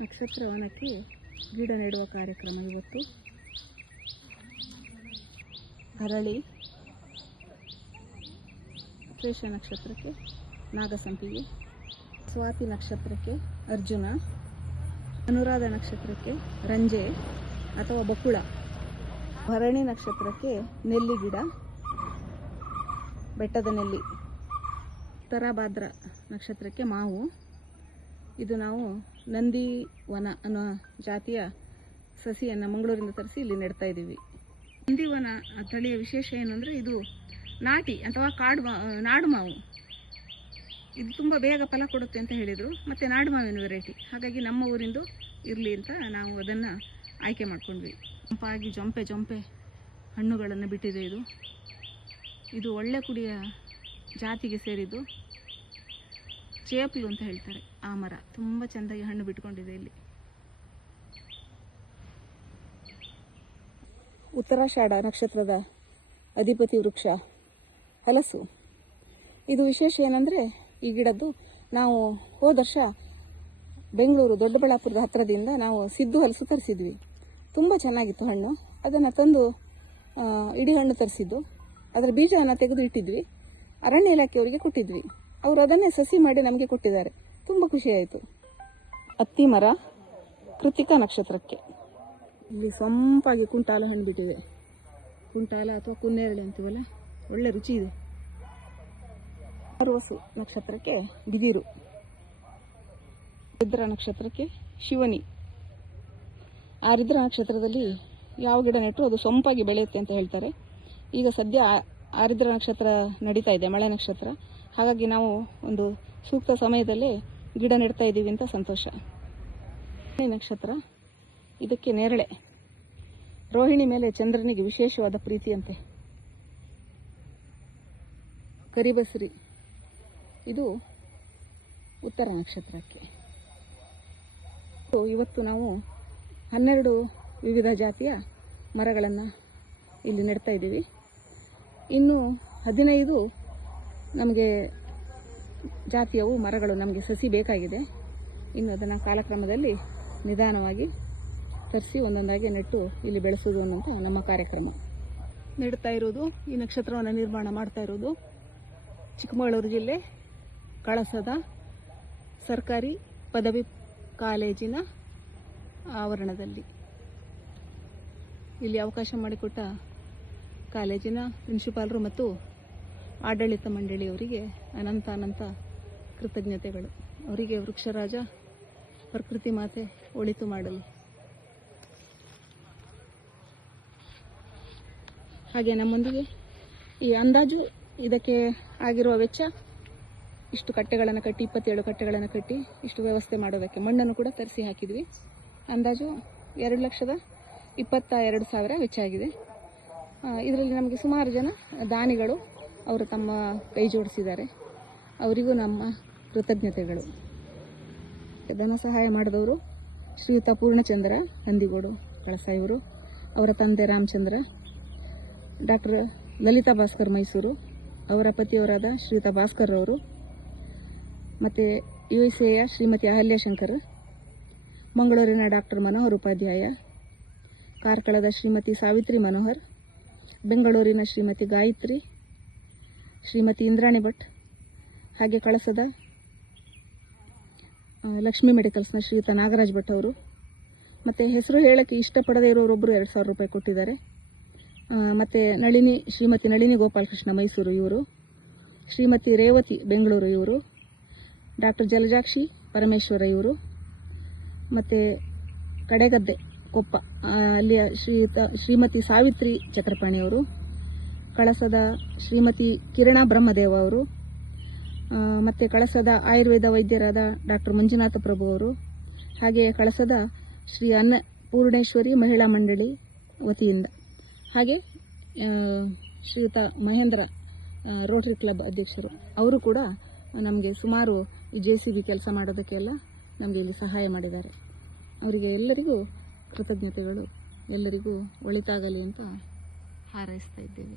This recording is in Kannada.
ನಕ್ಷತ್ರ ವನಕ್ಕೆ ಗಿಡ ನೆಡುವ ಕಾರ್ಯಕ್ರಮ ಇವತ್ತು. ಹರಳಿ, ಶ್ಲೇಷ ನಕ್ಷತ್ರಕ್ಕೆ ನಾಗಸಂಪಿಗೆ, ಸ್ವಾತಿ ನಕ್ಷತ್ರಕ್ಕೆ ಅರ್ಜುನ, ಅನುರಾಧ ನಕ್ಷತ್ರಕ್ಕೆ ರಂಜೆ ಅಥವಾ ಬಕುಳ, ಭರಣಿ ನಕ್ಷತ್ರಕ್ಕೆ ನೆಲ್ಲಿ ಗಿಡ, ಬೆಟ್ಟದ ನೆಲ್ಲಿ, ಉತ್ತರಾಭಾದ್ರ ನಕ್ಷತ್ರಕ್ಕೆ ಮಾವು. ಇದು ನಾವು ನಂದಿವನ ಅನ್ನೋ ಜಾತಿಯ ಸಸಿಯನ್ನು ಮಂಗಳೂರಿಂದ ತರಿಸಿ ಇಲ್ಲಿ ನೆಡ್ತಾ ಇದ್ದೀವಿ. ನಂದಿವನ ತಳಿಯ ವಿಶೇಷ ಏನಂದರೆ ಇದು ನಾಟಿ ಅಥವಾ ನಾಡು ಮಾವು. ಇದು ತುಂಬ ಬೇಗ ಫಲ ಕೊಡುತ್ತೆ ಅಂತ ಹೇಳಿದರು, ಮತ್ತು ನಾಡು ಮಾವಿನ ವೆರೈಟಿ. ಹಾಗಾಗಿ ನಮ್ಮ ಊರಿಂದು ಇರಲಿ ಅಂತ ನಾವು ಅದನ್ನು ಆಯ್ಕೆ ಮಾಡ್ಕೊಂಡ್ವಿ. ತಂಪಾಗಿ ಜೊಂಪೆ ಹಣ್ಣುಗಳನ್ನು ಬಿಟ್ಟಿದೆ. ಇದು ಒಳ್ಳೆ ಕುಡಿಯ ಜಾತಿಗೆ ಸೇರಿದ್ದು. ಚೇಪ್ಲು ಅಂತ ಹೇಳ್ತಾರೆ ಆ ಮರ. ತುಂಬ ಚೆಂದಾಗಿ ಹಣ್ಣು ಬಿಟ್ಕೊಂಡಿದೆ ಇಲ್ಲಿ. ಉತ್ತರಾಷಾಢ ನಕ್ಷತ್ರದ ಅಧಿಪತಿ ವೃಕ್ಷ ಹಲಸು. ಇದು ವಿಶೇಷ ಏನಂದರೆ ಈ ಗಿಡದ್ದು ನಾವು ಹೋದ ವರ್ಷ ಬೆಂಗಳೂರು ದೊಡ್ಡಬಳ್ಳಾಪುರದ ಹತ್ತಿರದಿಂದ ನಾವು ಸಿದ್ದು ಹಲಸು ತರಿಸಿದ್ವಿ. ತುಂಬ ಚೆನ್ನಾಗಿತ್ತು ಹಣ್ಣು. ಅದನ್ನು ತಂದು ಇಡೀ ಹಣ್ಣು ತರಿಸಿದ್ದು. ಅದರ ಬೀಜವನ್ನು ತೆಗೆದು ಇಟ್ಟಿದ್ವಿ. ಅರಣ್ಯ ಇಲಾಖೆಯವರಿಗೆ ಕೊಟ್ಟಿದ್ವಿ. ಅವರು ಅದನ್ನೇ ಸಸಿ ಮಾಡಿ ನಮಗೆ ಕೊಟ್ಟಿದ್ದಾರೆ. ತುಂಬ ಖುಷಿಯಾಯಿತು. ಅತ್ತಿ ಮರ ಕೃತಿಕಾ ನಕ್ಷತ್ರಕ್ಕೆ. ಇಲ್ಲಿ ಸೊಂಪಾಗಿ ಕುಂಟಾಲ ಹಣ್ಣು ಬಿಟ್ಟಿದೆ. ಕುಂಟಾಲ ಅಥವಾ ಕುನ್ನೇರಳೆ ಅಂತೀವಲ್ಲ, ಒಳ್ಳೆ ರುಚಿ ಇದೆ. ಅರವಸು ನಕ್ಷತ್ರಕ್ಕೆ ಬಿದಿರು, ಆರಿದ್ರ ನಕ್ಷತ್ರಕ್ಕೆ ಶಿವನಿ. ಆರಿದ್ರ ನಕ್ಷತ್ರದಲ್ಲಿ ಯಾವ ಗಿಡ ನೆಟ್ಟರು ಅದು ಸೊಂಪಾಗಿ ಬೆಳೆಯುತ್ತೆ ಅಂತ ಹೇಳ್ತಾರೆ. ಈಗ ಸದ್ಯ ಆರಿದ್ರ ನಕ್ಷತ್ರ ನಡೀತಾ ಇದೆ, ಮಳೆ ನಕ್ಷತ್ರ. ಹಾಗಾಗಿ ನಾವು ಒಂದು ಸೂಕ್ತ ಸಮಯದಲ್ಲೇ ಗಿಡ ನೆಡ್ತಾ ಇದ್ದೀವಿ ಅಂತ ಸಂತೋಷ. ನಕ್ಷತ್ರ, ಇದಕ್ಕೆ ನೇರಳೆ. ರೋಹಿಣಿ ಮೇಲೆ ಚಂದ್ರನಿಗೆ ವಿಶೇಷವಾದ ಪ್ರೀತಿಯಂತೆ. ಕರಿಬಸರಿ, ಇದು ಉತ್ತರ ನಕ್ಷತ್ರಕ್ಕೆ. ಇವತ್ತು ನಾವು 12 ವಿವಿಧ ಜಾತಿಯ ಮರಗಳನ್ನು ಇಲ್ಲಿ ನೆಡ್ತಾ ಇದ್ದೀವಿ. ಇನ್ನು 15 ನಮಗೆ ಜಾತಿಯವು ಮರಗಳು ನಮಗೆ ಸಸಿ ಬೇಕಾಗಿದೆ. ಇನ್ನು ಅದನ್ನು ಕಾಲಕ್ರಮದಲ್ಲಿ ನಿಧಾನವಾಗಿ ತರಿಸಿ ಒಂದೊಂದಾಗಿ ನೆಟ್ಟು ಇಲ್ಲಿ ಬೆಳೆಸೋದು ಅನ್ನೋಂಥ ನಮ್ಮ ಕಾರ್ಯಕ್ರಮ. ನೆಡ್ತಾ ಇರೋದು, ಈ ನಕ್ಷತ್ರವನ್ನು ನಿರ್ಮಾಣ ಮಾಡ್ತಾ ಇರೋದು ಚಿಕ್ಕಮಗಳೂರು ಜಿಲ್ಲೆ ಕಳಸದ ಸರ್ಕಾರಿ ಪದವಿ ಕಾಲೇಜಿನ ಆವರಣದಲ್ಲಿ. ಇಲ್ಲಿ ಅವಕಾಶ ಮಾಡಿಕೊಟ್ಟ ಕಾಲೇಜಿನ ಪ್ರಿನ್ಸಿಪಾಲರು ಮತ್ತು ಆಡಳಿತ ಮಂಡಳಿಯವರಿಗೆ ಅನಂತ ಕೃತಜ್ಞತೆಗಳು. ಅವರಿಗೆ ವೃಕ್ಷರಾಜ ಪ್ರಕೃತಿ ಮಾತೆ ಒಳಿತು ಮಾಡಲಿ. ಹಾಗೆ ನಮ್ಮೊಂದಿಗೆ ಈ ಅಂದಾಜು ಇದಕ್ಕೆ ಆಗಿರುವ ವೆಚ್ಚ ಇಷ್ಟು ಕಟ್ಟೆಗಳನ್ನು ಕಟ್ಟಿ 27 ಕಟ್ಟೆಗಳನ್ನು ಕಟ್ಟಿ ಇಷ್ಟು ವ್ಯವಸ್ಥೆ ಮಾಡೋದಕ್ಕೆ ಮಣ್ಣನ್ನು ಕೂಡ ತರಿಸಿ ಹಾಕಿದ್ವಿ. ಅಂದಾಜು 2,22,000 ವೆಚ್ಚ ಆಗಿದೆ. ಇದರಲ್ಲಿ ನಮಗೆ ಸುಮಾರು ಜನ ದಾನಿಗಳು ಅವರು ತಮ್ಮ ಕೈ ಜೋಡಿಸಿದ್ದಾರೆ. ಅವರಿಗೂ ನಮ್ಮ ಕೃತಜ್ಞತೆಗಳು. ಧನ ಸಹಾಯ ಮಾಡಿದವರು ಶ್ರೀಯುತ ಪೂರ್ಣಚಂದ್ರ ಹಂದಿಗೋಡು ಕಳಸ ಇವರು, ಅವರ ತಂದೆ ರಾಮಚಂದ್ರ, ಡಾಕ್ಟರ್ ಲಲಿತಾ ಭಾಸ್ಕರ್ ಮೈಸೂರು, ಅವರ ಪತಿಯವರಾದ ಶ್ರೀಯುತ ಭಾಸ್ಕರ್ ಅವರು, ಮತ್ತು USA ಶ್ರೀಮತಿ ಅಹಲ್ಯಶಂಕರ್, ಮಂಗಳೂರಿನ ಡಾಕ್ಟರ್ ಮನೋಹರ್ ಉಪಾಧ್ಯಾಯ, ಕಾರ್ಕಳದ ಶ್ರೀಮತಿ ಸಾವಿತ್ರಿ ಮನೋಹರ್, ಬೆಂಗಳೂರಿನ ಶ್ರೀಮತಿ ಗಾಯತ್ರಿ, ಶ್ರೀಮತಿ ಇಂದ್ರಾಣಿ ಭಟ್, ಹಾಗೆ ಕಳಸದ ಲಕ್ಷ್ಮೀ ಮೆಡಿಕಲ್ಸ್ನ ಶ್ರೀಯುತ ನಾಗರಾಜ್ ಭಟ್ ಅವರು, ಮತ್ತು ಹೆಸರು ಹೇಳೋಕ್ಕೆ ಇಷ್ಟಪಡದೇ ಇರೋರೊಬ್ಬರು 2,000 ರೂಪಾಯಿ ಕೊಟ್ಟಿದ್ದಾರೆ. ಮತ್ತು ಶ್ರೀಮತಿ ನಳಿನಿ ಗೋಪಾಲಕೃಷ್ಣ ಮೈಸೂರು ಇವರು, ಶ್ರೀಮತಿ ರೇವತಿ ಬೆಂಗಳೂರು ಇವರು, ಡಾಕ್ಟರ್ ಜಲಜಾಕ್ಷಿ ಪರಮೇಶ್ವರ ಇವರು, ಮತ್ತು ಕಡೆಗದ್ದೆ ಕೊಪ್ಪ ಅಲ್ಲಿಯ ಶ್ರೀಮತಿ ಸಾವಿತ್ರಿ ಚಕ್ರಪಾಣಿಯವರು, ಕಳಸದ ಶ್ರೀಮತಿ ಕಿರಣಾ ಬ್ರಹ್ಮದೇವ ಅವರು, ಮತ್ತು ಕಳಸದ ಆಯುರ್ವೇದ ವೈದ್ಯರಾದ ಡಾಕ್ಟರ್ ಮಂಜುನಾಥ ಪ್ರಭು ಅವರು, ಹಾಗೆಯೇ ಕಳಸದ ಶ್ರೀ ಅನ್ನಪೂರ್ಣೇಶ್ವರಿ ಮಹಿಳಾ ಮಂಡಳಿ ವತಿಯಿಂದ, ಹಾಗೆ ಶ್ರೀಯುತ ಮಹೇಂದ್ರ ರೋಟರಿ ಕ್ಲಬ್ ಅಧ್ಯಕ್ಷರು ಅವರು ಕೂಡ ನಮಗೆ ಸುಮಾರು JCB ಕೆಲಸ ಮಾಡೋದಕ್ಕೆಲ್ಲ ನಮಗೆ ಇಲ್ಲಿ ಸಹಾಯ ಮಾಡಿದ್ದಾರೆ. ಅವರಿಗೆ ಎಲ್ಲರಿಗೂ ಕೃತಜ್ಞತೆಗಳು. ಎಲ್ಲರಿಗೂ ಒಳಿತಾಗಲಿ ಅಂತ ಹಾರೈಸ್ತಾ ಇದ್ದೇವೆ.